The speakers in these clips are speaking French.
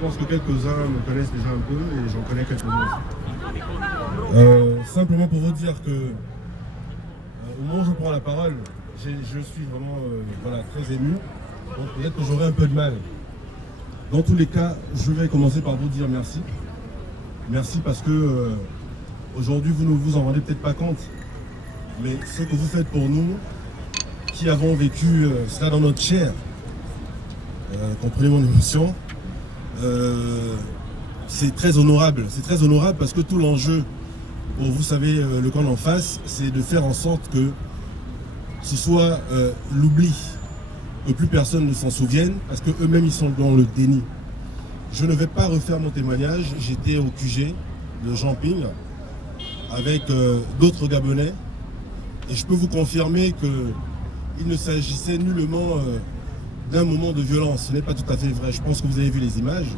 pense que quelques-uns me connaissent déjà un peu et j'en connais quelques-uns aussi. Simplement pour vous dire que au moment où je prends la parole, je suis vraiment voilà, très ému. Donc peut-être que j'aurai un peu de mal. Dans tous les cas, je vais commencer par vous dire merci. Merci parce que aujourd'hui, vous ne vous en rendez peut-être pas compte, mais ce que vous faites pour nous, qui avons vécu cela dans notre chair, comprenez mon émotion, c'est très honorable. C'est très honorable parce que tout l'enjeu pour, vous savez, le camp en face, c'est de faire en sorte que ce soit l'oubli, que plus personne ne s'en souvienne, parce qu'eux-mêmes, ils sont dans le déni. Je ne vais pas refaire mon témoignage. J'étais au QG de Jean Ping avec d'autres Gabonais et je peux vous confirmer qu'il ne s'agissait nullement d'un moment de violence. Ce n'est pas tout à fait vrai. Je pense que vous avez vu les images.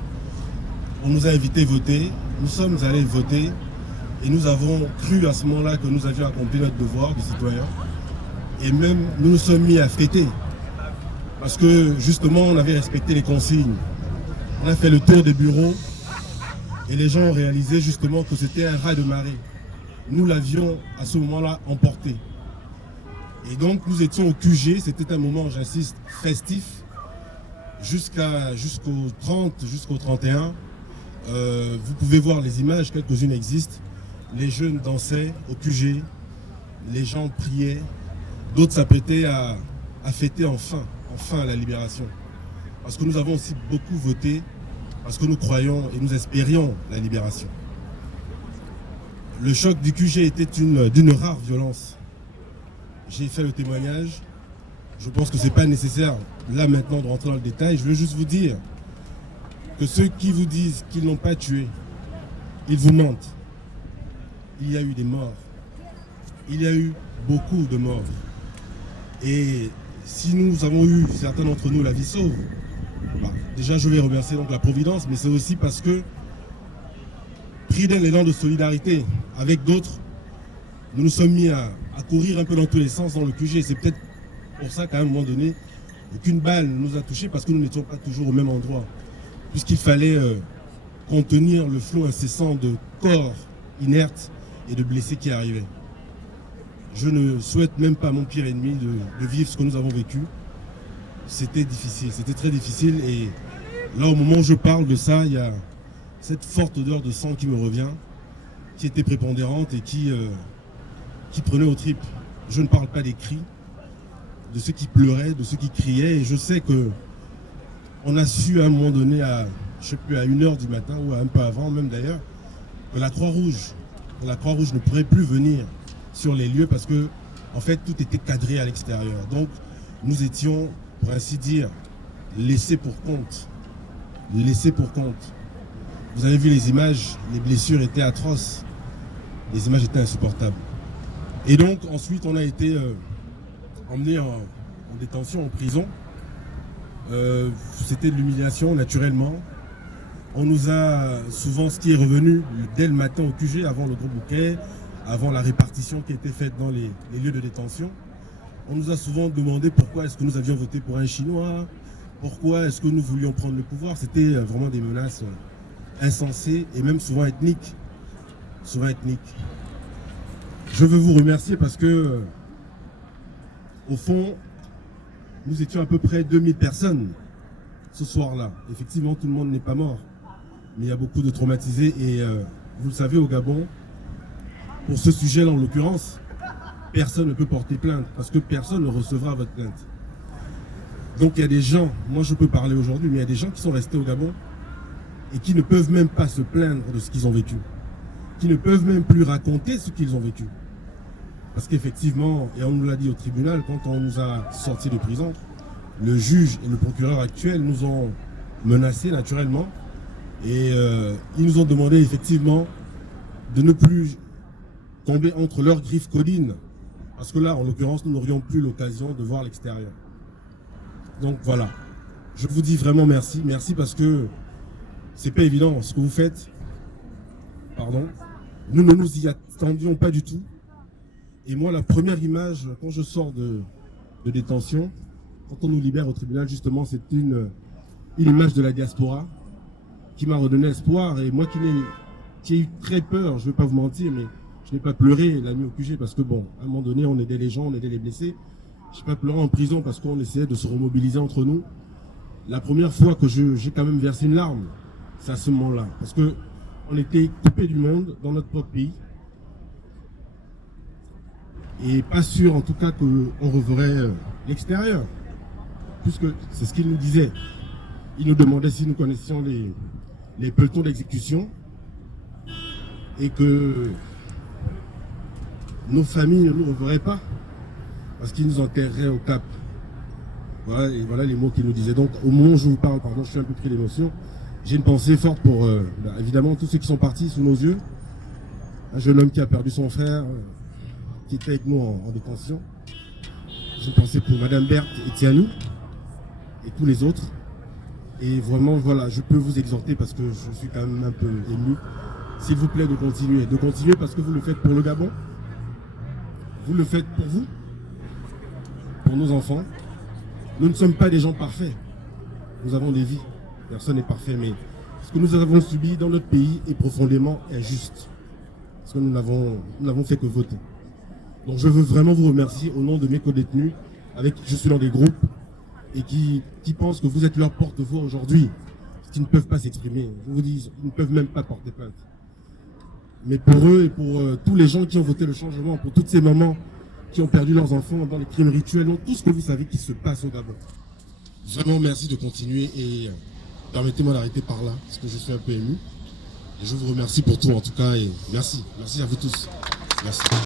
On nous a invités à voter. Nous sommes allés voter et nous avons cru à ce moment-là que nous avions accompli notre devoir de citoyen. Et même nous nous sommes mis à fêter parce que justement on avait respecté les consignes. On a fait le tour des bureaux et les gens ont réalisé justement que c'était un raz de marée. Nous l'avions à ce moment-là emporté. Et donc nous étions au QG, c'était un moment, j'insiste, festif, jusqu'au 30, jusqu'au 31. Vous pouvez voir les images, quelques-unes existent. Les jeunes dansaient au QG, les gens priaient, d'autres s'apprêtaient à fêter enfin la libération. Parce que nous avons aussi beaucoup voté, parce que nous croyons et nous espérions la libération. Le choc du QG était d'une rare violence. J'ai fait le témoignage. Je pense que ce n'est pas nécessaire, là maintenant, de rentrer dans le détail. Je veux juste vous dire que ceux qui vous disent qu'ils n'ont pas tué, ils vous mentent. Il y a eu des morts. Il y a eu beaucoup de morts. Et si nous avons eu, certains d'entre nous, la vie sauve, déjà je vais remercier donc la Providence, mais c'est aussi parce que, pris d'un élan de solidarité avec d'autres, nous nous sommes mis à courir un peu dans tous les sens dans le QG. C'est peut-être pour ça qu'à un moment donné, aucune balle ne nous a touchés parce que nous n'étions pas toujours au même endroit. Puisqu'il fallait contenir le flot incessant de corps inertes et de blessés qui arrivaient. Je ne souhaite même pas à mon pire ennemi de vivre ce que nous avons vécu. C'était difficile, c'était très difficile. Et là, au moment où je parle de ça, il y a cette forte odeur de sang qui me revient, qui était prépondérante et qui prenait aux tripes. Je ne parle pas des cris, de ceux qui pleuraient, de ceux qui criaient. Et je sais que on a su à un moment donné, je sais plus, à 1h du matin ou un peu avant même d'ailleurs, que la Croix-Rouge ne pourrait plus venir sur les lieux parce que en fait tout était cadré à l'extérieur. Donc nous étions, pour ainsi dire, laissés pour compte. Laissés pour compte. Vous avez vu les images, les blessures étaient atroces. Les images étaient insupportables. Et donc ensuite on a été emmené en détention, en prison. C'était de l'humiliation naturellement. On nous a souvent, ce qui est revenu dès le matin au QG, avant le gros bouquet, avant la répartition qui était faite dans les lieux de détention, on nous a souvent demandé pourquoi est-ce que nous avions voté pour un Chinois, pourquoi est-ce que nous voulions prendre le pouvoir. C'était vraiment des menaces insensées et même souvent ethniques. Souvent ethniques. Je veux vous remercier parce que, au fond, nous étions à peu près 2000 personnes ce soir-là. Effectivement, tout le monde n'est pas mort, mais il y a beaucoup de traumatisés et vous le savez, au Gabon, pour ce sujet-là en l'occurrence, personne ne peut porter plainte parce que personne ne recevra votre plainte. Donc il y a des gens, moi je peux parler aujourd'hui, mais il y a des gens qui sont restés au Gabon et qui ne peuvent même pas se plaindre de ce qu'ils ont vécu, qui ne peuvent même plus raconter ce qu'ils ont vécu. Parce qu'effectivement, et on nous l'a dit au tribunal, quand on nous a sortis de prison, le juge et le procureur actuel nous ont menacés naturellement et ils nous ont demandé effectivement de ne plus tomber entre leurs griffes codines. Parce que là, en l'occurrence, nous n'aurions plus l'occasion de voir l'extérieur. Donc voilà, je vous dis vraiment merci. Merci parce que c'est pas évident ce que vous faites. Pardon. Nous ne nous y attendions pas du tout. Et moi, la première image, quand je sors de détention, quand on nous libère au tribunal, justement, c'est une image de la diaspora. qui m'a redonné espoir. Et moi qui ai eu très peur, je ne vais pas vous mentir, mais je n'ai pas pleuré la nuit au QG parce que bon, à un moment donné, on aidait les gens, on aidait les blessés. Je n'ai pas pleuré en prison parce qu'on essayait de se remobiliser entre nous. La première fois que j'ai quand même versé une larme, c'est à ce moment-là. Parce qu'on était coupés du monde dans notre propre pays. Et pas sûr en tout cas qu'on reverrait l'extérieur. Puisque c'est ce qu'il nous disait. Il nous demandait si nous connaissions les pelotons d'exécution et que nos familles ne nous reverraient pas parce qu'ils nous enterreraient au Cap. Voilà, et voilà les mots qu'il nous disait. Donc au moment où je vous parle, pardon, je suis un peu pris d'émotion, j'ai une pensée forte pour évidemment tous ceux qui sont partis sous nos yeux. Un jeune homme qui a perdu son frère, qui était avec nous en détention. J'ai une pensée pour Madame Berthe et Tianou et tous les autres. Et vraiment, voilà, je peux vous exhorter parce que je suis quand même un peu ému. S'il vous plaît, de continuer parce que vous le faites pour le Gabon. Vous le faites pour vous, pour nos enfants. Nous ne sommes pas des gens parfaits. Nous avons des vies. Personne n'est parfait, mais ce que nous avons subi dans notre pays est profondément injuste. Parce que nous n'avons fait que voter. Donc je veux vraiment vous remercier au nom de mes co-détenus avec qui je suis dans des groupes et qui pensent que vous êtes leur porte-voix aujourd'hui, qui ne peuvent pas s'exprimer. Je vous dis, ils ne peuvent même pas porter plainte. Mais pour eux et pour tous les gens qui ont voté le changement, pour toutes ces mamans qui ont perdu leurs enfants dans les crimes rituels, donc tout ce que vous savez qui se passe au Gabon. Vraiment merci de continuer et permettez-moi d'arrêter par là, parce que je suis un peu ému. Et je vous remercie pour tout en tout cas et merci. Merci à vous tous. Merci.